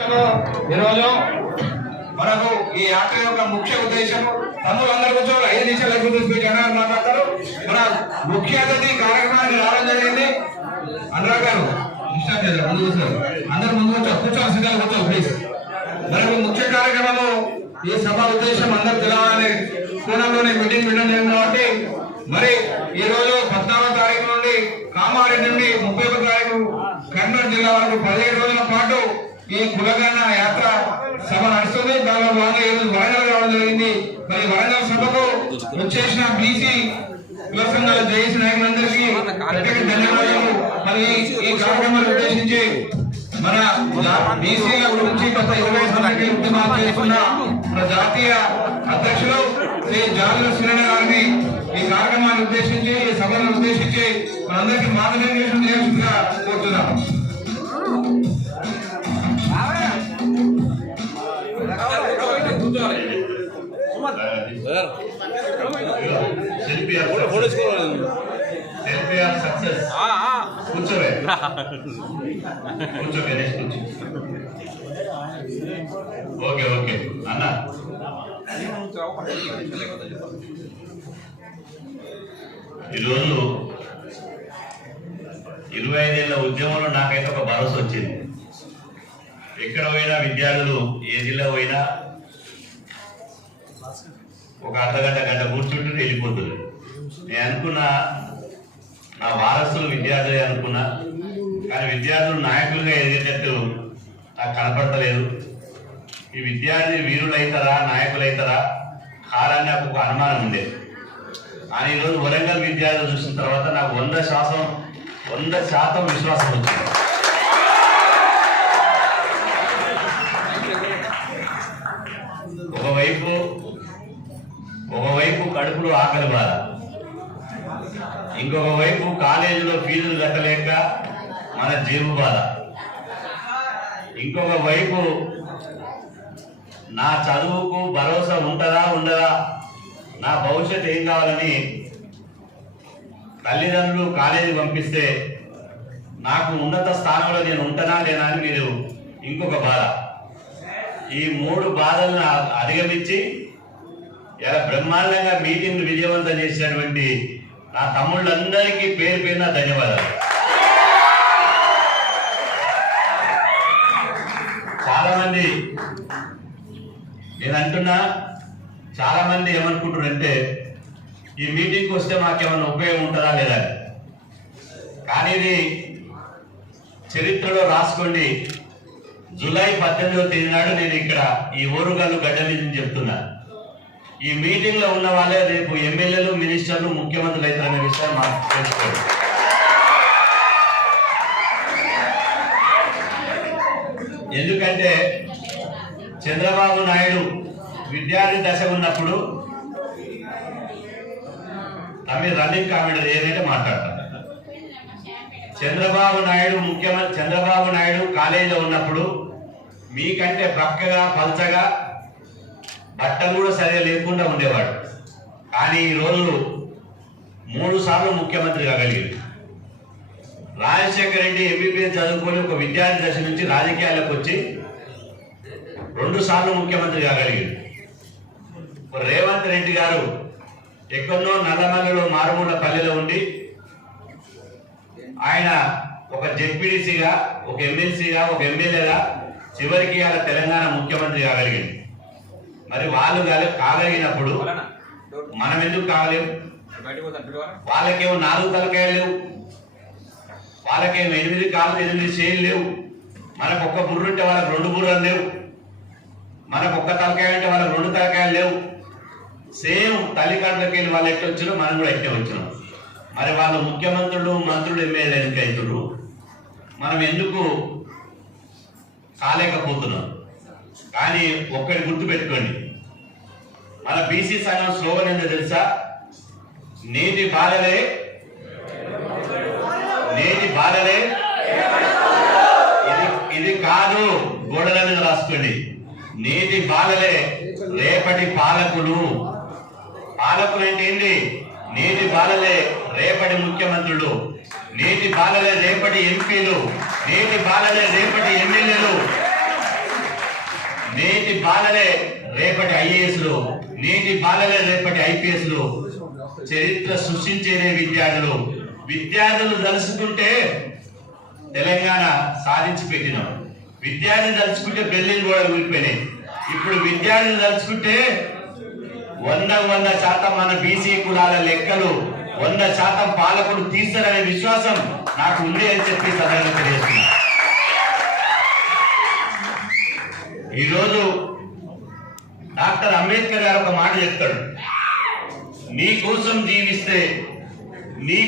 ఈరోజు మనకు ఈ యాత్ర యొక్క ముఖ్య ఉద్దేశం తమ్ముళ్ళందరూ కూర్చోవాలి. 5 నిమిషాల గురించి జనాలు మాట్లాడతారు. మన ముఖ్య అతిథి కార్యక్రమానికి రావడం జరిగింది. అనురాగ్ గారు అందరు ముందు కూర్చోవాలి. సిద్ధాలు కూర్చోవాలి ప్లీజ్. మనకు ముఖ్య కార్యక్రమము ఈ సభ ఉద్దేశం అందరు తెలవాలనే కోణంలోనే మీటింగ్ పెట్టడం జరిగింది కాబట్టి మరి ఈ రోజు 14వ తారీఖు నుండి కామారెడ్డి నుండి 31వ తారీఖు కర్నూలు జిల్లా వరకు 15 రోజుల పాటు ఈ కులగన్న యాత్ర సభ నడుస్తుంది. దానిలో భాగంగా ఈరోజు వరంగల్ రావడం జరిగింది. మరి వరంగల్ సభకు వచ్చేసిన బీసీ కుల సంఘాల జేఏసీ నాయకులందరికీ ప్రత్యేక ధన్యవాదాలు. మరి ఈ కార్యక్రమాన్ని ఉద్దేశించి మన బీసీల గురించి గత 20 సంవత్సరాలు ఉద్యమాలు చేస్తున్న మన జాతీయ అధ్యక్షులు శ్రీ జాలూరు శ్రీరణ గారిని ఈ కార్యక్రమాన్ని ఉద్దేశించి ఈ సభను ఉద్దేశించి మనందరికీ మార్గదర్శనం చేయాల్సిందిగా కోరుతున్నాం. ఓకే ఓకే అన్న ఈరోజు 25 ఏళ్ళ ఉద్యమంలో నాకైతే ఒక భరోసా వచ్చింది. ఎక్కడ పోయినా విద్యార్థులు ఏ జిల్లా పోయినా ఒక గంట కూర్చుంటూ వెళ్ళిపోతుంది. నేను అనుకున్నా నా వారసులు విద్యార్థులే అనుకున్నా, కానీ విద్యార్థులు నాయకులుగా ఎదిగేటట్టు నాకు కనపడతలేదు. ఈ విద్యార్థి వీరులైతారా నాయకులైతారా కాదని నాకు ఒక అనుమానం ఉండేది. కానీ ఈరోజు వరంగల్ విద్యార్థులు చూసిన తర్వాత నాకు 100% విశ్వాసం వచ్చింది. ఒకవైపు కడుపులో ఆకలి బాధ, ఇంకొక వైపు కాలేజీలో ఫీజులు కట్టలేక మన జేబు బాధ, ఇంకొక వైపు నా చదువుకు భరోసా ఉంటుందా ఉండదా, నా భవిష్యత్తు ఏం కావాలని తల్లిదండ్రులు కాలేజీ పంపిస్తే నాకు ఉన్నత స్థానంలో నేను ఉంటానా లేనా అని మీరు ఇంకొక బాధ. ఈ 3 బాధలను అధిగమించి ఇలా బ్రహ్మాండంగా మీటింగ్ విజయవంతం చేసినటువంటి నా తమ్ముళ్ళందరికీ పేరు పేరున ధన్యవాదాలు. చాలా మంది నేను అంటున్నా, చాలా మంది ఏమనుకుంటారంటే ఈ మీటింగ్కి వస్తే మాకేమన్నా ఉపయోగం ఉంటుందా లేదా. కానీ ఇది చరిత్రలో రాసుకోండి. జూలై 18వ తేదీ నాడు నేను ఇక్కడ ఈ ఓరుగల్లు గడ్డ మీద చెప్తున్నా. ఈ మీటింగ్ లో ఉన్న వాళ్ళే రేపు ఎమ్మెల్యేలు మినిస్టర్లు ముఖ్యమంత్రులు అవుతారనే విషయం మాకు తెలుసుకోండి. ఎందుకంటే చంద్రబాబు నాయుడు విద్యార్థి దశ ఉన్నప్పుడు తమిళ రన్నింగ్ కామెంట్ ఏదైతే మాట్లాడతారు. చంద్రబాబు నాయుడు కాలేజీలో ఉన్నప్పుడు మీకంటే పక్కగా పల్చగా బట్టలు కూడా సరిగా లేకుండా ఉండేవాడు. కానీ ఈరోజు 3 సార్లు ముఖ్యమంత్రి కాగలిగాడు. రాజశేఖర రెడ్డి ఎంబీబీఎస్ చదువుకొని ఒక విద్యార్థి దశ నుంచి రాజకీయాలకు వచ్చి 2 సార్లు ముఖ్యమంత్రి కాగలిగాడు. రేవంత్ రెడ్డి గారు ఎక్కడో నల్లమల్లిలో మారుమూల పల్లెలో ఉండి ఆయన ఒక జెడ్పీటీసీగా, ఒక ఎమ్మెల్సీగా, ఒక ఎమ్మెల్యేగా చివరికి అలా తెలంగాణ ముఖ్యమంత్రి కాగలిగాడు. మరి వాళ్ళు కాగలిగినప్పుడు మనం ఎందుకు కాగలేము? వాళ్ళకేమో 4 తలకాయలు లేవు, వాళ్ళకేమో 8 కాళ్ళు 8 చేతులు లేవు. మనకు ఒక్క బుర్ర ఉంటే వాళ్ళకి 2 బుర్రలు లేవు, మనకు ఒక్క తలకాయ అంటే వాళ్ళకి 2 తలకాయలు లేవు. సేమ్ తల్లిదండ్రులకి వెళ్ళి వాళ్ళు ఎట్లా వచ్చినా మనం కూడా ఎట్లా వచ్చినాం. మరి వాళ్ళు ముఖ్యమంత్రులు మంత్రులు ఎమ్మెల్యేలు ఎందుకు అవుతున్నారు? మనం ఎందుకు కాలేకపోతున్నాం? కానీ ఒక్కటి గుర్తుపెట్టుకోండి, మన బీసీ సంఘం స్లోగన్ ఏంటో తెలుసా? నేటి బాలలే ఇది కాదు, గోడల మీద రాసుకోండి. నేటి బాలలే రేపటి పాలకులు. పాలకులు అంటే ఏంటి? నేటి బాలలే రేపటి ముఖ్యమంత్రులు, నేటి బాలలే రేపటి ఎంపీలు, నేటి బాలలే రేపటి ఎమ్మెల్యేలు. బాలలే రేపటి ఐఏఎస్లు, నేటి బాలలే రేపటి ఐపీఎస్లు. చరిత్ర సృష్టించేదే విద్యార్థులు. విద్యార్థులు తలుసుకుంటే తెలంగాణ సాధించి పెట్టినాం. విద్యార్థులు తలుచుకుంటే బెల్లిని కూడా ఊరిపోయినాయి. ఇప్పుడు విద్యార్థులు తలుచుకుంటే 100% మన బీసీ కులాల లెక్కలు 100% పాలకులు తీస్తారనే విశ్వాసం నాకు ఉంది అని చెప్పి సదనంగా తెలియజేస్తున్నా. ఈరోజు డాక్టర్ అంబేద్కర్ గారు ఒక మాట చెప్తాడు, నీ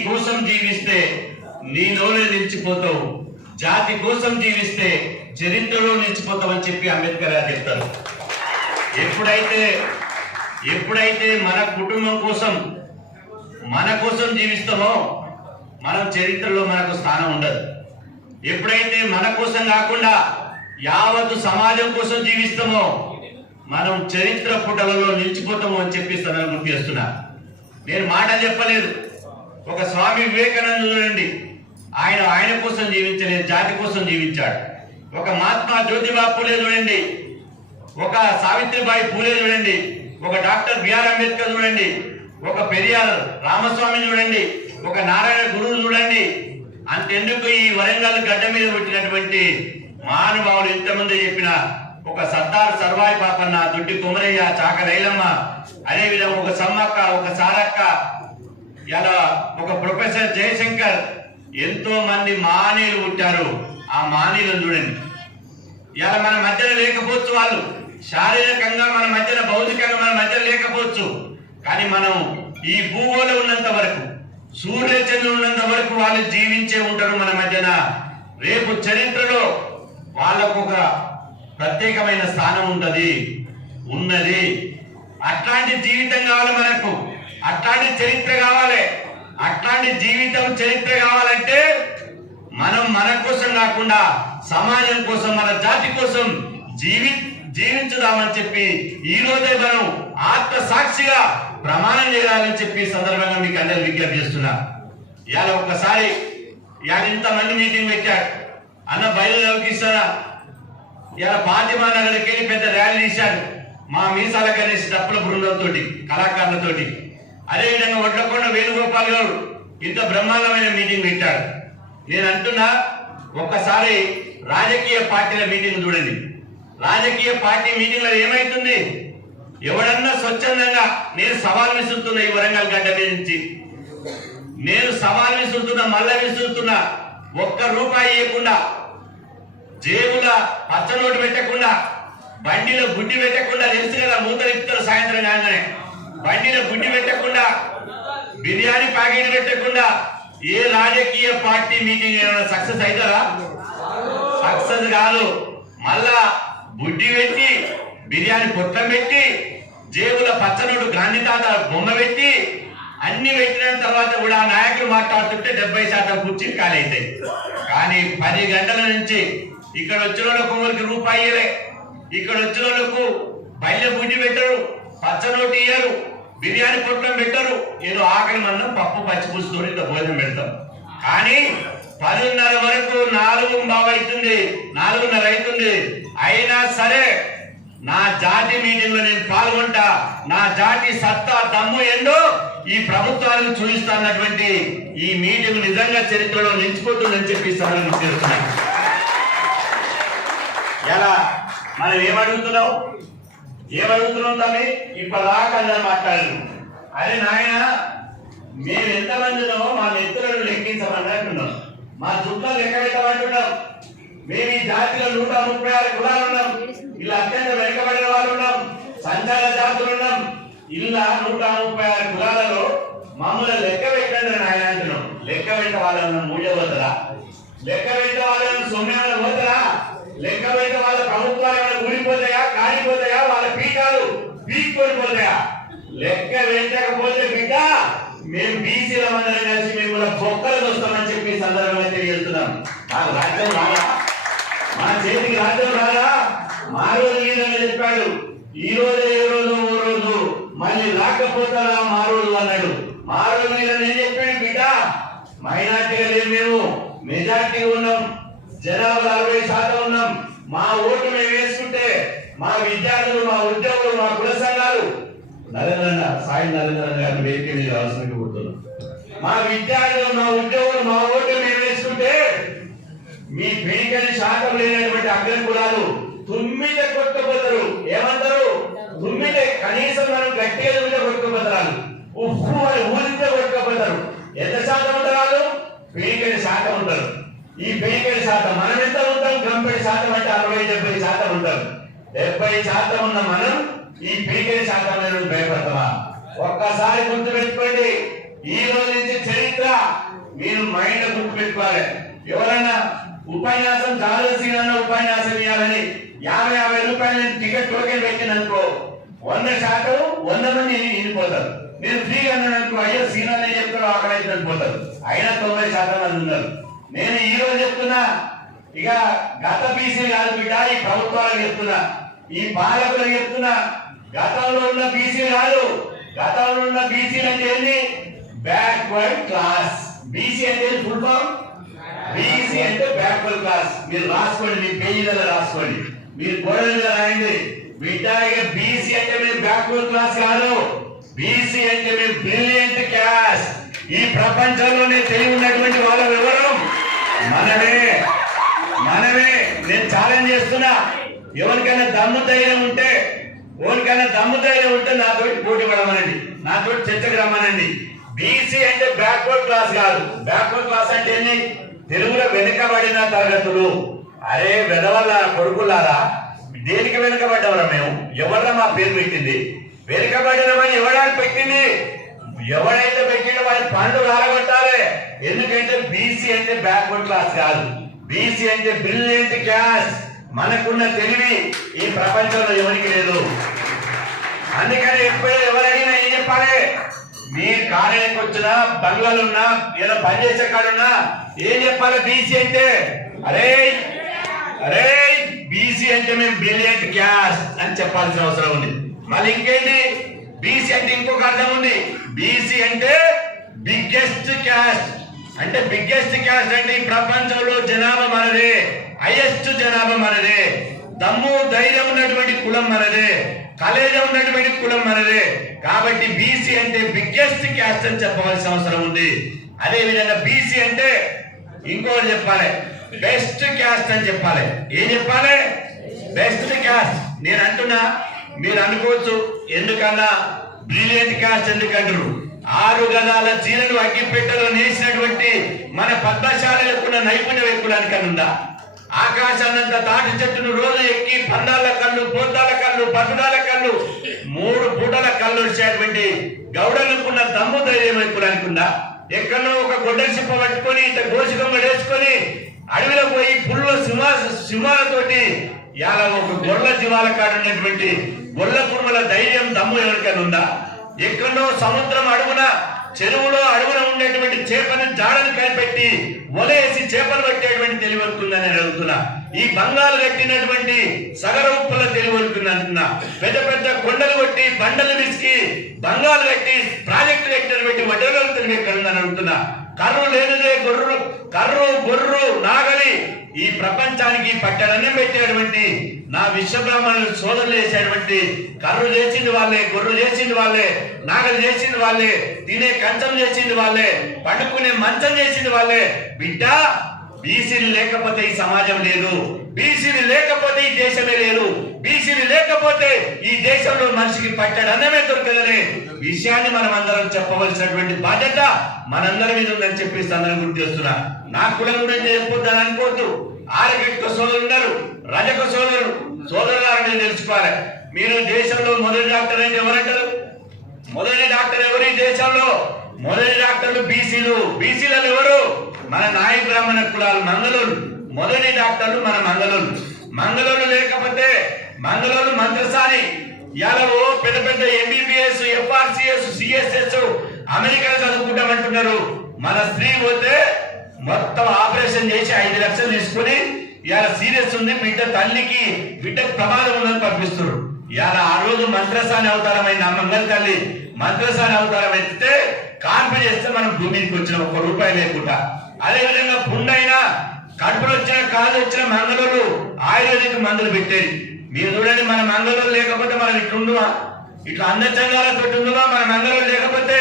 కోసం జీవిస్తే నీలోనే నిలిచిపోతావు, జాతి కోసం జీవిస్తే చరిత్రలో నిలిచిపోతావు అని చెప్పి అంబేద్కర్ గారు చెప్తారు. ఎప్పుడైతే మన కుటుంబం కోసం మన కోసం జీవిస్తామో మనం చరిత్రలో మనకు స్థానం ఉండదు. ఎప్పుడైతే మన కోసం కాకుండా యావత్తు సమాజం కోసం జీవిస్తామో మనం చరిత్ర పుటలలో నిలిచిపోతాము అని చెప్పి సందర్భం గుర్తు చేస్తున్నా. నేను మాట చెప్పలేదు. ఒక స్వామి వివేకానంద చూడండి, ఆయన కోసం జీవించలేదు, జాతి కోసం జీవించాడు. ఒక మహాత్మా జ్యోతిబా పూలే చూడండి, ఒక సావిత్రిబాయి పూలే చూడండి, ఒక డాక్టర్ బిఆర్ అంబేద్కర్ చూడండి, ఒక పెరియార్ రామస్వామి చూడండి, ఒక నారాయణ గురువు చూడండి. అంతెందుకు ఈ వరంగల్ గడ్డ మీద పుట్టినటువంటి మహానుభావులు ఇంతమంది చెప్పిన ఒక సర్దార్ సర్వాయి పాపన్న, దుడ్డి కొమరయ్య, చాక రైలమ్మ, అదేవిధంగా ఒక సమ్మక్క, ఒక సారక్క, ఇలా ఒక ప్రొఫెసర్ జయశంకర్, ఎంతో మంది మహనీయులు పుట్టారు. ఆ మహనీయులను చూడండి. ఇలా మన మధ్యలో లేకపోవచ్చు, వాళ్ళు శారీరకంగా మన మధ్యన, భౌతికంగా మన మధ్యలో లేకపోవచ్చు, కానీ మనం ఈ భూగోళం ఉన్నంత వరకు, సూర్యచంద్రులు ఉన్నంత వరకు వాళ్ళు జీవించే ఉంటారు మన మధ్యన. రేపు చరిత్రలో వాళ్ళకు ఒక ప్రత్యేకమైన స్థానం ఉన్నది. అట్లాంటి జీవితం కావాలి మనకు, అట్లాంటి చరిత్ర కావాలి. అట్లాంటి జీవితం చరిత్ర కావాలంటే మనం మన కోసం కాకుండా సమాజం కోసం, మన జాతి కోసం జీవించుదామని చెప్పి ఈ రోజే మనం ఆత్మ సాక్షిగా ప్రమాణం చేయాలని చెప్పి సందర్భంగా మీకు అందరూ విజ్ఞప్తి చేస్తున్నా. ఇవాళ ఒక్కసారి ఇంతమంది మీటింగ్ పెట్టాడు అన్న బయలుదేరిస్తారా. ఇలా ఫాతిమా నగర్కి వెళ్ళి పెద్ద ర్యాలీ తీశాడు మా మీసాల గణేష్ డప్పుల బృందంతో, కళాకారులతోటి. అదేవిధంగా ఒడ్లకొండ వేణుగోపాల్ గారు ఇంత బ్రహ్మాండమైన మీటింగ్ పెట్టాడు. నేను అంటున్నా, ఒక్కసారి రాజకీయ పార్టీల మీటింగ్ చూడండి. రాజకీయ పార్టీ మీటింగ్లో ఏమైతుంది? ఎవడన్నా స్వచ్ఛందంగా, నేను సవాల్ విసురుతున్నా, ఈ వరంగల్ గడ్డ మీద నుంచి నేను సవాల్ విసురుతున్నా, మళ్ళా విసురుతున్నా, ₹1 ఇవ్వకుండా, జేబుల పచ్చ నోటు పెట్టకుండా, బండిలో గుడ్డి పెట్టకుండా, తెలుసు కదా మూతలు ఇస్తారు సాయంత్రం కాగానే, బండిలో గుడ్డి పెట్టకుండా, బిర్యానీ ప్యాకెట్ పెట్టకుండా ఏ రాజకీయ పార్టీ మీటింగ్ ఏమైనా సక్సెస్ అవుతారా? సక్సెస్ కాదు. మళ్ళా బుడ్డి పెట్టి, బిర్యానీ పొట్టం పెట్టి, జేబుల పచ్చనోటు గాంధీ తాత బొమ్మ పెట్టి, అన్ని పెట్టిన తర్వాత కూడా నాయకులు మాట్లాడుతుంటే 70% కుర్చీలు ఖాళీ అవుతాయి. కానీ 10 గంటల నుంచి ఇక్కడ వచ్చిన వాళ్ళకు ₹1 ఇక్కడ వచ్చిన వాళ్ళకు బయట బుడ్డి పెట్టరు, పచ్చనోటు ఇయ్యరు, బిర్యానీ పొట్టం పెట్టరు, ఏదో ఆకలి మనం పప్పు పచ్చిపులుసుతో ఇంత భోజనం పెడతాం. కానీ 10:30 వరకు 4:30 అవుతుంది. అయినా సరే నా జాతి మీటింగ్ లో నేను పాల్గొంటా, నా జాతి సత్తా దమ్ము ఏందో ఈ ప్రభుత్వానికి చూపిస్తున్నటువంటి ఈ మీటింగ్ నిజంగా చరిత్రలో నిలిచిపోతుందని చెప్పి సభలు చేస్తున్నాను. ఎలా మనం ఏమడుగుతున్నాం తమ్మి? ఇప్పటిదాకా అందరూ మాట్లాడారు. అరే నాయన, మేము ఎంతమందినో మా నెత్తులను లెక్కించమన్నట్టున్నాం, మా చుట్టాలు లెక్క పెట్టమంటున్నాం. మేము ఈ జాతిలో 136 కులాలు ఉన్నాం. ఇలా అత్యంత వెనుకబడిన వాళ్ళు ఉన్నాం, సంచార జాతులు ఉన్నాం. ఇలా 136 కులాలలో మమ్మల్ని లెక్క పెట్టండి నాయన అంటున్నాం. లెక్క పెట్ట వాళ్ళని మూడే పోతారా? లెక్క పెట్ట వాళ్ళని సొమ్మెన పోతారా? లెక్క పెట్ట వాళ్ళ ప్రభుత్వాలు ఊడిపోతాయా, కాలిపోతాయా, వాళ్ళ పీఠాలు పీక్కోడిపోతాయా? లెక్క పెట్టకపోతే బిడ్డ మేము బీసీల మందరం కలిసి మిమ్మల్ని బొక్కలు వస్తామని చెప్పి సందర్భంగా తెలియజేస్తున్నాం. నాకు రాజ్యం రాదా? మన చేతికి రాజ్యం రాదా? మా రోజు చెప్పాడు, ఈ రోజు ఏ రోజు ఓ రోజు మళ్ళీ రాకపోతారా మా రోజు అన్నాడు. మా రోజు ఏం చెప్పాడు? బిడ్డ మైనార్టీగా లేదు, మేము మెజార్టీ ఉన్నాం, జనాభా 60% ఉన్నాం. మా ఓటు మేము వేసుకుంటే మా విద్యార్థులు నరేంద్ర సాయి నరేంద్ర గారిని వేదిక మీద రావాల్సిందిగా కోరుతున్నాం. మా విద్యార్థులు మా ఉద్యోగులు మా ఓట్లు మేము వేసుకుంటే మీ పెరికని శాతం లేనటువంటి అగ్ర కులాలు తుమ్మిద కొట్టుకుపోతారు. ఏమంటారు? తుమ్మిద కనీసం మనం గట్టిగా మీద కొట్టుకుపోతారు, ఉప్పు అని ఊరితే కొట్టుకుపోతారు. ఎంత శాతం ఉంటారు? పెరికని శాతం ఉంటారు. ఈ పెరికని శాతం మనం ఎంత ఉంటాం? కంపెనీ శాతం అంటే 60-70% ఉంటారు. 70% ఉన్న మనం ఈ పెరికని శాతం భయపడతామా? ఒక్కసారి గుర్తు పెట్టుకోండి. ఈ రోజు నుంచి చరిత్ర మీరు మైండ్ గుర్తు పెట్టుకోవాలి. ఎవరైనా ఉపన్యాసం కావాల్సిన ఉపన్యాసం ఇవ్వాలని 50 రూపాయలు టికెట్ టోకెన్ పెట్టిననుకో 100% 100 మంది వెళ్ళిపోతారు. నేను ఫ్రీగా అన్నాను అయ్యో సీనాలని చెప్తారు అక్కడ పోతారు. అయినా 90% మంది ఉన్నారు. నేను ఈ రోజు చెప్తున్నా, ఇక గత బీసీ కాదు బిడ్డ, ఈ ప్రభుత్వాలకు చెప్తున్నా, ఈ పాలకులకు చెప్తున్నా, గతంలో ఉన్న బీసీ కాదు. గతంలో ఉన్న బీసీలు అంటే ఏంటి? Backward class. బీసీ అంటే ఫుల్ ఫామ్. బీసీ అంటే బ్యాక్వర్డ్ క్లాస్. మీరు రాసుకోండి, మీ పేజీలలో రాసుకోండి, మీరు గోడల మీద రాయండి బిడ్డ. ఇక బీసీ అంటే మీరు బ్యాక్వర్డ్ క్లాస్ కాదు. బీసీ అంటే మీరు బ్రిలియంట్ క్లాస్. ఈ ప్రపంచంలోనే తెలివి ఉన్నటువంటి వాళ్ళు ఎవరు? మనమే. నేను ఛాలెంజ్ చేస్తున్నా, ఎవరికైనా దమ్ము ధైర్యం ఉంటే నాతో పోటీ పడమనండి, నాతో చర్చకు రమ్మనండి. బీసీ అంటే బ్యాక్వర్డ్ క్లాస్ కాదు. బ్యాక్వర్డ్ క్లాస్ అంటే ఏంటి? తెలుగులో వెనుకబడిన తరగతులు. అరే వెదవల్ల కొడుకులారా, దేనికి వెనుకబడ్డవరా మేము? ఎవరా మా పేరు పెట్టింది? వెనుకబడినమని ఎవడానికి పెట్టింది? ఎవడైతే పెట్టిండో వాడి పండు రాలగొట్టాలి. ఎందుకంటే బీసీ అంటే బ్యాక్వర్డ్ క్లాస్ కాదు. బీసీ అంటే బ్రిలియంట్ క్లాస్. మనకున్న తెలివి ఈ ప్రపంచంలో ఎవరికి లేదు. అందుకని ఎప్పుడు ఎవరైనా ఏం చెప్పాలి? మీ కార్యానికి వచ్చినా, బంగ్లాలున్నా, ఏదో పనిచేసే కాడున్నా ఏం చెప్పాలి? బీసీ అంటే అరే బీసీ అంటే మేము బ్రిలియంట్ క్లాస్ అని చెప్పాల్సిన అవసరం ఉంది. మళ్ళీ ఇంకేంటి? బీసీ అంటే ఇంకొక అర్థం ఉంది. బీసీ అంటే బిగ్గెస్ట్ క్యాస్ట్. అంటే బిగ్గెస్ట్ క్యాస్ట్ అంటే ఈ ప్రపంచంలో జనాభా మనదే, హైయెస్ట్ జనాభా మనదే, దమ్ము ధైర్యం ఉన్నటువంటి కులం మనదే, కలేజ ఉన్నటువంటి కులం మనదే. కాబట్టి బీసీ అంటే బిగ్గెస్ట్ క్యాస్ట్ అని చెప్పవలసిన అవసరం ఉంది. అదే విధంగా బీసీ అంటే ఇంకోటి చెప్పాలి, బెస్ట్ క్యాస్ట్ అని చెప్పాలి. ఏం చెప్పాలి? Best caste. నేను అంటున్నా, మీరు అనుకోవచ్చు ఎందుకన్నా బ్రిలియంట్ క్యాస్ట్ ఎందుకంటారు? 6 గదాల చీలను అగ్గిపెట్టెలో నేసినటువంటి మన పద్మశాలకున్న నైపుణ్యం ఎక్కువడానికనుందా? ఆకాశాన్నంత తాటి చెట్టును రోజు ఎక్కి పందాల కళ్ళు, పోతాల కళ్ళు, పట్టుడాల కళ్ళు, 3 పూటల కళ్ళు వచ్చేటువంటి గౌడనుకున్న దమ్ము ధైర్యం ఎక్కువడానికి ఉందా? ఎక్కడో ఒక గొడ్డ చిప్ప పట్టుకొని ఇంత గోసిగమ్మ వేసుకొని అడవిలో పోయి పుల్ల సింహాలతోటి ఇలా ఒక గొర్రెల జీవాల కాడున్నటువంటి గొర్రెల కుర్మల ధైర్యం దమ్ము ఎవరికైనా ఉందా? ఎక్కడో సముద్రం అడుగున, చెరువులో అడుగున ఉండేటువంటి చేపను జాడను కనిపెట్టి వలేసి చేపలు పట్టేటువంటి తెలివడుతుందని నేను అడుగుతున్నా. ఈ బంగాలు కట్టినటువంటి సగర ఉప్పుల తెలివడుతుందంటున్నా. పెద్ద పెద్ద కొండలు కొట్టి బండలు విసికి బంగాలు కట్టి ప్రాజెక్టులు కట్టినటువంటి వడ్డలు తెలివి ఎక్కడుందని అడుగుతున్నా. కర్రు లేనిదే గొర్రు నాగలి ఈ ప్రపంచానికి పట్టడన్నం పెట్టేటువంటి నా విశ్వబ్రాహ్మణులు సోదరులు చేసేటువంటి కర్రు చేసింది వాళ్ళే, గొర్రెలు చేసింది వాళ్ళే, నాగలు చేసింది వాళ్ళే, తినే కంచం చేసింది వాళ్ళే, పడుకునే మంచం చేసింది వాళ్ళే. బిడ్డ, బీసీలు లేకపోతే ఈ సమాజం లేదు, బీసీలు లేకపోతే ఈ దేశమే లేదు, బీసీలు లేకపోతే ఈ దేశంలో మనిషికి పట్టడు అన్నమే దొరకదనే విషయాన్ని మనం అందరం చెప్పవలసినటువంటి బాధ్యత మనందరి మీద ఉందని చెప్పేసి అందరం గుర్తు చేస్తున్నా. నా కులం గురించి చెప్పొద్దని అనుకోవద్దు. ఆరగట్టు సోదరులు ఉన్నారు, రజక సోదరులారని తెలుసుకోవాలి. మీరు దేశంలో మొదటి డాక్టర్ అయితే ఎవరంటారు? మొదటి డాక్టర్ ఎవరు ఈ దేశంలో? మొదటి డాక్టర్లు బీసీలు. బీసీలలో ఎవరు? మన నాయ బ్రాహ్మణ కులాలు మంగళూరు. మొదటి డాక్టర్లు మన మంగళూరు లేకపోతే మంగళూరు మంత్రసాని యాలవో పెద్ద పెద్ద ఎంబీబీఎస్, ఎఫ్ఆర్సిఎస్, సిఎస్ఎస్ అమెరికాలో చదువుకుంటామంటున్నారు. మన స్త్రీ పోతే మొత్తం ఆపరేషన్ చేసి 5 లక్షలు తీసుకుని ఇవాళ సీరియస్ ఉంది, బిడ్డకు ప్రమాదం ఉందని పంపిస్తారు. ఇవాళ ఆ రోజు మంత్రసాని అవతారమైన మంగళ తల్లి మంత్రసాని అవతారం ఎత్తితే కాన్పు చేస్తే మనం భూమికి వచ్చిన 1 రూపాయి లేకుండా. అదే విధంగా పుండైనా, కడుపులు వచ్చిన, కాళ్ళు వచ్చిన మంగళూరు ఆయుర్వేదిక మందులు పెట్టేది. మీరు చూడండి, మన మంగళూరు లేకపోతే మనం ఇట్లుండుమా? ఇట్లా అందచందాలతో ఉందో మన మంగళం లేకపోతే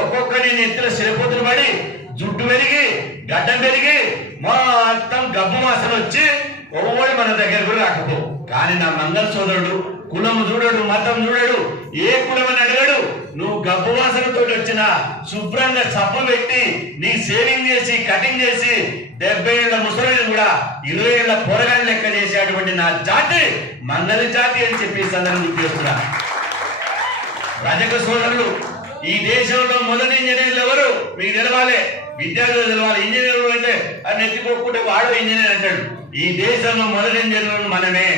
ఒక్కొక్కరి నెత్తిన శిరపోతులు పడి జుట్టు పెరిగి గడ్డం పెరిగి మొత్తం గబ్బు వాసన వచ్చి ఒవ్వడు మన దగ్గర కూడా రాకపో. కానీ నా మంగళ సోదరుడు కులము చూడడు, మతం చూడడు, ఏ కులం అని అడగడు. నువ్వు గబ్బు వాసనతో వచ్చిన శుభ్రంగా సబ్బు పెట్టి నీ సేవింగ్ చేసి కటింగ్ చేసి 70 ఏళ్ల ముసలిని కూడా 20 ఏళ్ల పోరగాన్ని లెక్క చేసేటువంటి నా జాతి మంగళ జాతి అని చెప్పి సందర్భం చేస్తున్నా. రజక సోదరులు, ఈ దేశంలో మొదటి ఇంజనీర్లు ఎవరు మీకు తెలవాలి, విద్యార్థులు తెలవాలి. ఇంజనీర్లు అంటే అది ఎత్తిపోకుంటే వాడు ఇంజనీర్ అంటాడు. ఈ దేశంలో మొదటి ఇంజనీర్లు మనమే,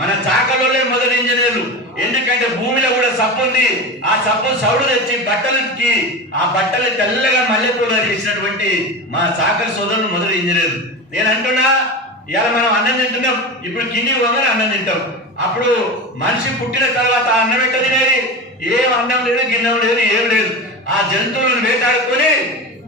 మన చాకలోనే మొదటి ఇంజనీర్లు. ఎందుకంటే భూమిలో కూడా సబ్బు ఉంది. ఆ సబ్బు సౌడు తెచ్చి బట్టలకి ఆ బట్టలు తెల్లగా మల్లెపూలుగా చేసినటువంటి మా చాకలి సోదరులు మొదటి ఇంజనీర్లు. నేను అంటున్నా, ఇవాళ మనం అన్నం తింటున్నాం, ఇప్పుడు కిందికి పోగానే అన్నం తింటాం. అప్పుడు మనిషి పుట్టిన తర్వాత అన్నం ఎట్ట తినేది? ఏం అన్నం లేదు, గిన్నం లేదు, ఏం లేదు. ఆ జంతువులను వేటాడుకొని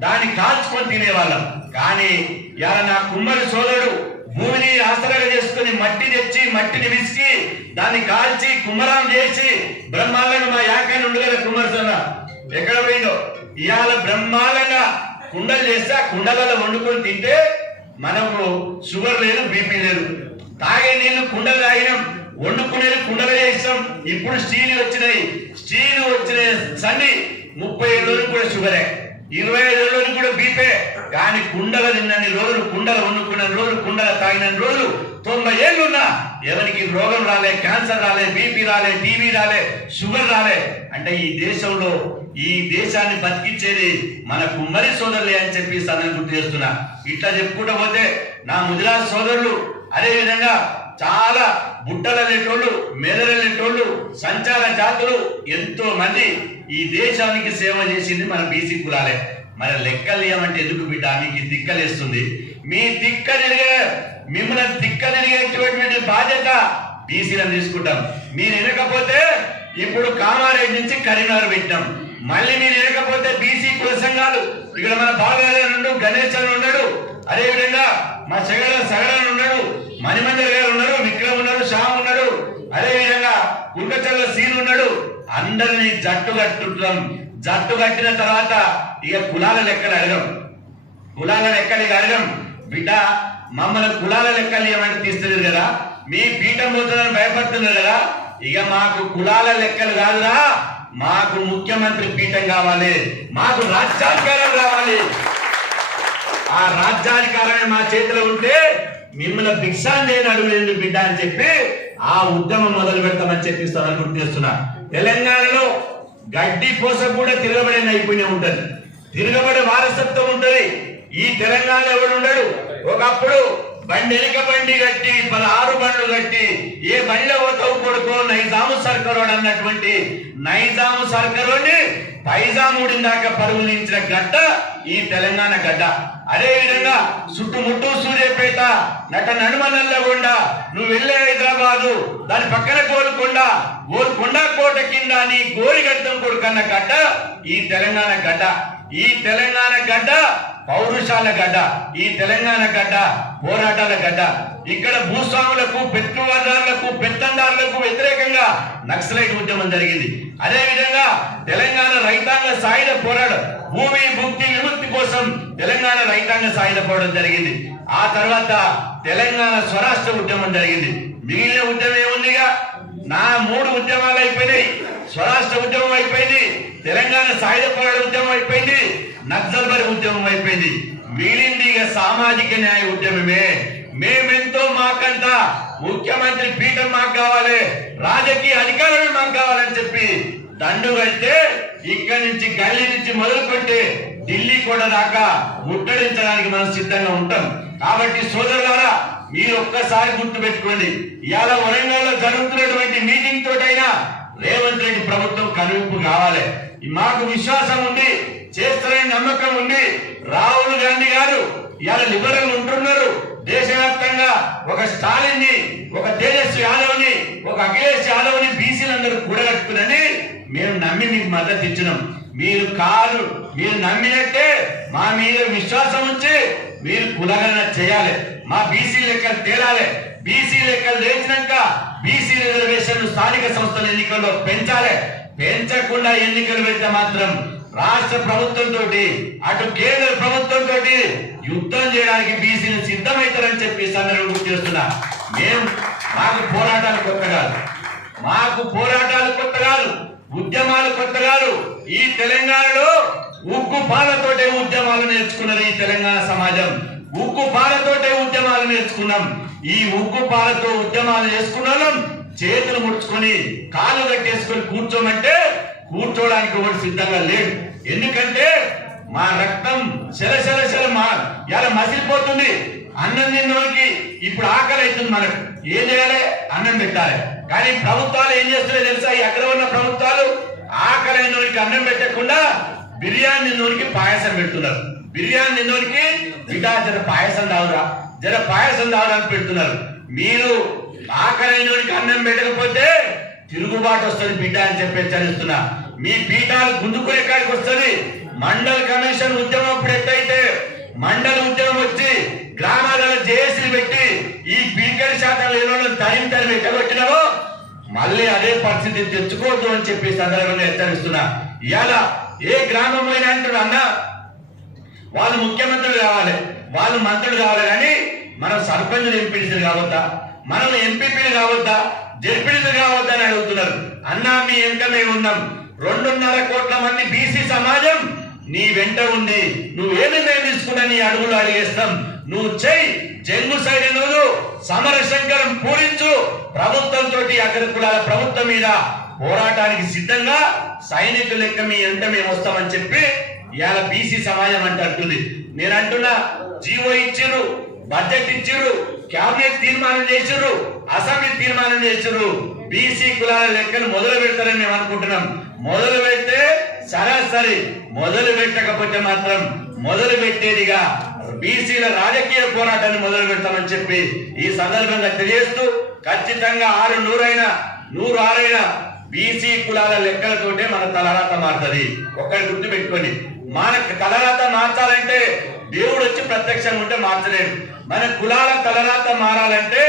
దాన్ని కాల్చుకొని తినేవాళ్ళం. కానీ ఇవాళ నా కుమ్మరి సోదరుడు భూమిని ఆసరాగా చేసుకుని మట్టి తెచ్చి మట్టిని విసికి దాన్ని కాల్చి కుమ్మరం చేసి బ్రహ్మాండంగా మా యాకాన్ని ఉండు కదా కుమ్మరి సోదర ఎక్కడ పోయిందో ఇవాళ బ్రహ్మాండంగా కుండలు చేస్తే ఆ కుండలలో వండుకొని తింటే మనకు షుగర్ లేదు, బీపీ లేదు. తాగే నీళ్లు కుండలు తాగినాం, వండుకునేది కుండలు చేస్తాం. ఇప్పుడు స్టీల్ వచ్చినాయి. స్టీల్ వచ్చిన సండి 37 రోజులు కూడా షుగరే, 25 రోజులు కూడా బీపే. కానీ కుండల తిన్నన్ని రోజులు, కుండల వండుకున్న రోజులు, కుండల తాగిన రోజులు 90 ఏళ్ళు ఉన్నా ఎవరికి రోగం రాలే, క్యాన్సర్ రాలే, బీపీ రాలే, టీవీ రాలే, షుగర్ రాలే. అంటే ఈ దేశంలో ఈ దేశాన్ని బతికించేది మన కుమ్మరి సోదరులే అని చెప్పి సందర్భం గుర్తు చేస్తున్నా. ఇట్లా చెప్పుకుంటూ పోతే నా ముదిరాజు సోదరులు, అదే విధంగా చాలా బుట్టలనేటోళ్ళు, మెదలనేటోళ్ళు, సంచార జాతులు ఎంతో మంది ఈ దేశానికి సేవ చేసింది మన బీసీ కులాలే. మరి లెక్కలు ఏమంటే ఎందుకు బిడ్డ మీకు దిక్కలేస్తుంది? మీ మిమ్మల్ని దిక్కలిగేటువంటి బాధ్యత బీసీలను తీసుకుంటాం. మీరు వినకపోతే ఇప్పుడు కామారెడ్డి నుంచి కరీంనగర్ పెట్టాం. మళ్ళీ మీరు వినకపోతే బీసీ కుల సంఘాలు ఇక్కడ మన బాలగారు ఉన్నాడు, గణేష్ అని ఉన్నాడు, అదే విధంగా మా సగడన్ ఉన్నాడు, మణిమందర్ గారు ఉన్నారు, విక్రమ్ ఉన్నారు, శ్యామ్ ఉన్నాడు, అదే విధంగా కుంకచల్ల సీన్ ఉన్నాడు. అందరినీ జట్టు కట్టుతాం. జట్టు కట్టిన తర్వాత ఇక కులాల లెక్కలు అడగం, కులాల లెక్కలు అడగం. బిడ్డ మమ్మల్ని కులాల లెక్కలు ఏమంటే తీస్తున్నారు కదా, మీ పీఠం పోతుందని భయపడుతున్నారు కదా. ఇక మాకు కులాల లెక్కలు కాదురా, మాకు ముఖ్యమంత్రి పీఠం కావాలి, మాకు రాజ్యాధికారం కావాలి. ఆ రాజ్యాధికారమే మా చేతిలో ఉంటే మిమ్మల్ని భిక్షాన్ని నేను అడుగులేదు బిడ్డ అని చెప్పి ఆ ఉద్యమం మొదలు పెడతామని చెప్పిస్తామని గుర్తు చేస్తున్నా. తెలంగాణలో గడ్డి పోస కూడా తిరగబడే నైపుణ్యం ఉంటది, తిరగబడే వారసత్వం ఉంటది. ఈ తెలంగాణలో ఎవడు ఉండడు. ఒకప్పుడు బండి ఎనక బండి కట్టి 16 బండ్లు కట్టి ఏ బండిలో పోతావు కొడుకో నైజాము సర్కారోడు అన్నటువంటి నైజాము సర్కారోని పైజాముడిన దాకా పరుగులించిన గడ్డ ఈ తెలంగాణ గడ్డ. అదే విధంగా చుట్టుముట్టు సూర్యాపేట, నడుమ నల్లగొండ, నువ్వు వెళ్ళే హైదరాబాదు, దాని పక్కన గోల్కొండ కోట కింద నీ గోరిగడ్డం కొడుకన్న గడ్డ ఈ తెలంగాణ గడ్డ. ఈ తెలంగాణ గడ్డ పౌరుషాల గడ్డ, ఈ తెలంగాణ గడ్డ పోరాటాల గడ్డ. ఇక్కడ భూస్వాములకు, పెట్టుబడిదారులకు, పెత్తందారులకు వ్యతిరేకంగా నక్సలైట్ ఉద్యమం జరిగింది. అదే విధంగా తెలంగాణ రైతాంగ సాయుధ పోరాటం, భూమి భుక్తి విముక్తి కోసం తెలంగాణ రైతాంగ సాయుధ పోరాటం జరిగింది. ఆ తర్వాత తెలంగాణ స్వరాష్ట్ర ఉద్యమం జరిగింది. మిగిలిన ఉద్యమం ఏముందిగా, నా 3 ఉద్యమాలు అయిపోయినాయి. స్వరాష్ట్ర ఉద్యమం అయిపోయింది, తెలంగాణ సాయుధ పోరాట ఉద్యమం అయిపోయింది, నక్సల్బరీ ఉద్యమం అయిపోయింది. మిగిలింది ఇక సామాజిక న్యాయ ఉద్యమమే. మేమెంతో మాకంత ముఖ్యమంత్రి పీఠం మాకు కావాలి, రాజకీయ అధికారం మాకు కావాలని చెప్పి దండు కడితే ఇక్కడి నుంచి గల్లీ నుంచి మొదలుకొట్టి ఢిల్లీ కూడా దాకా ముట్టడించడానికి మనం సిద్ధంగా ఉంటాం. కాబట్టి సోదరులారా, మీరు ఒక్కసారి గుర్తు పెట్టుకోండి, ఇవాళ వరంగల్లో జరుగుతున్నటువంటి మీటింగ్ తోటైనా రేవంత్ రెడ్డి ప్రభుత్వం కనువిప్పు కావాలి. మాకు విశ్వాసం ఉంది, చేస్తారని నమ్మకం ఉంది. రాహుల్ గాంధీ గారు ఇవాళ లిబరల్ ఉంటున్నారు. దేశవ్యాప్తంగా ఒక స్టాలిన్ ని, ఒక తేజస్వి యాదవ్ ని, ఒక అఖిలేష్ యాదవ్ ని బీసీలందరూ కూడగట్టుకుని మేము నమ్మి మీకు మద్దతు ఇచ్చినాం. మీరు నమ్మినట్టే మా మీద విశ్వాసం ఉంచి మీరు కులగణన చేయాలి, మా బీసీ లెక్కలు తేలాలి. బీసీ లెక్కలు లేచినాక బీసీ రిజర్వేషన్ స్థానిక సంస్థల ఎన్నికల్లో పెంచాలి. పెంచకుండా ఎన్నికలు పెడితే మాత్రం రాష్ట్ర ప్రభుత్వంతో అటు కేంద్ర ప్రభుత్వంతో యుద్ధం చేయడానికి బీసీలు సిద్ధమవుతారని చెప్పి సందర్భం గుర్తు చేస్తున్నా. మాకు పోరాటాలు కొత్త కాదు, ఉద్యమాలు కొత్త కాదు. ఈ తెలంగాణలో ఉక్కు పాలతోటే ఉద్యమాలు నేర్చుకున్నది ఈ తెలంగాణ సమాజం. ఉక్కు పాలతోటే ఉద్యమాలు నేర్చుకున్నాం. ఈ ఉక్కు పాలతో ఉద్యమాలు చేసుకున్నాం. చేతులు ముడుచుకొని కాళ్ళు కట్టేసుకొని కూర్చోమంటే కూర్చోడానికి ఒకటి సిద్ధంగా లేడు. ఎందుకంటే మా రక్తం ఇలా మసిలిపోతుంది. అన్నం తిన్నోనికి ఇప్పుడు ఆకలి అవుతుంది. మనకు ఏం చేయాలి? అన్నం పెట్టాలి. కానీ ప్రభుత్వాలు ఏం చేస్తున్నాయో తెలుసా? ఎక్కడ ఉన్న ప్రభుత్వాలు ఆకలి అయినోనికి అన్నం పెట్టకుండా బిర్యానీ తిన్నోనికి పాయసం పెడుతున్నారు. బిర్యానీ తిన్నోనికి బిడ్డా జర పాయసం తాగడానికి పెడుతున్నారు. మీరు ఆకలి అయినోనికి అన్నం పెట్టకపోతే తిరుగుబాటు వస్తుంది బిడ్డ అని చెప్పి హెచ్చరిస్తున్నా. మీ పీఠాలు గుంజుకునే కాడికి వస్తుంది. మండల్ కమిషన్ ఉద్యమం అప్పుడు ఎట్టయితే మండల ఉద్యమం వచ్చి గ్రామాలలో జేఏసీలు పెట్టి ఈ పీకడి శాతం లేని తరిమి ఎట్టగొట్టినావో మళ్ళీ అదే పరిస్థితి తెచ్చుకోవద్దు అని చెప్పి సందర్భంగా హెచ్చరిస్తున్నా. ఇవాళ ఏ గ్రామం పోయినా అంటారు అన్న వాళ్ళు ముఖ్యమంత్రులు కావాలి, వాళ్ళు మంత్రులు కావాలి, కానీ మనం సర్పంచులు ఎంపీడీసీలు కావద్దా, మనం ఎంపీపీలు కావద్దా, జెడ్పీడీసీలు కావద్దా అని అడుగుతున్నారు. అన్నా మీ వెంట మేము ఉన్నాం. 2.5 కోట్ల మంది బీసీ సమాజం నీ వెంట ఉంది. నువ్వే నిర్ణయం తీసుకున్నా నీ అడుగులు అడిగేస్తాం. నువ్వు చెయ్యి, జంగు సైడ్ నువ్వు సమర శంకరం పూరించు. ప్రభుత్వంతో అగ్ర కులాల ప్రభుత్వం మీద పోరాటానికి సిద్ధంగా సైనికుల లెక్క మీ వెంట మేము వస్తామని చెప్పి ఇవాళ బీసీ సమాజం అంటే అంటుంది. నేను అంటున్నా, జీవో ఇచ్చిర్రు, బడ్జెట్ ఇచ్చిర్రు, క్యాబినెట్ తీర్మానం చేసిర్రు, అసెంబ్లీ తీర్మానం చేసిర్రు. బీసీ కులాల లెక్కలు మొదలు పెడతారని మేము అనుకుంటున్నాం. మొదలు పెడితే సరాసరి, మొదలు పెట్టకపోతే మాత్రం మొదలు పెట్టేదిగా బీసీల రాజకీయ పోరాటాన్ని మొదలు పెడతామని చెప్పి ఈ సందర్భంగా తెలియజేస్తూ, ఖచ్చితంగా 100 బీసీ కులాల లెక్కలతోటే మన తలరాత మారుతుంది. ఒక్కటి గుర్తు పెట్టుకొని, మన తలరాత మార్చాలంటే దేవుడు వచ్చి ప్రత్యక్షంగా ఉంటే మార్చలేడు. మన కులాల తలరాత మారాలంటే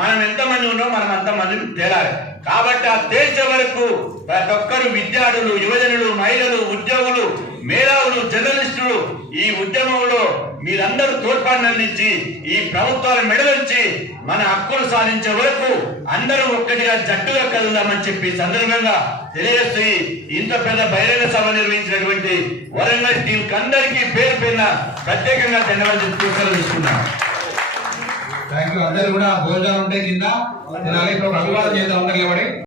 మనం ఎంతమంది ఉన్నామో మనం అంతమందిని తేలాలి. కాబట్టి ఆ తేల్చే వరకు ప్రతి ఒక్కరు విద్యార్థులు, యువజనులు, మహిళలు, ఉద్యోగులు, మేధావులు, జర్నలిస్టులు ఈ ఉద్యమంలో మీరందరూ తోడ్పాటును అందించి ఈ ప్రభుత్వాల మెడలుంచి మన హక్కులు సాధించే వరకు అందరూ ఒక్కటిగా జట్టుగా కదుదామని చెప్పి సందర్భంగా తెలియజేస్తూ ఇంత పెద్ద బహిరంగ సభ నిర్వహించినటువంటి వరంగల్ టీం అందరికీ పేరు పేరున ప్రత్యేకంగా ధన్యవాదాలు తీసుకున్నాను. Thank you. అందరూ కూడా భోజనాలు ఉంటే కింద తినాలి. ఇప్పుడు అభివాదం చేద్దాం అందరు లేవడి.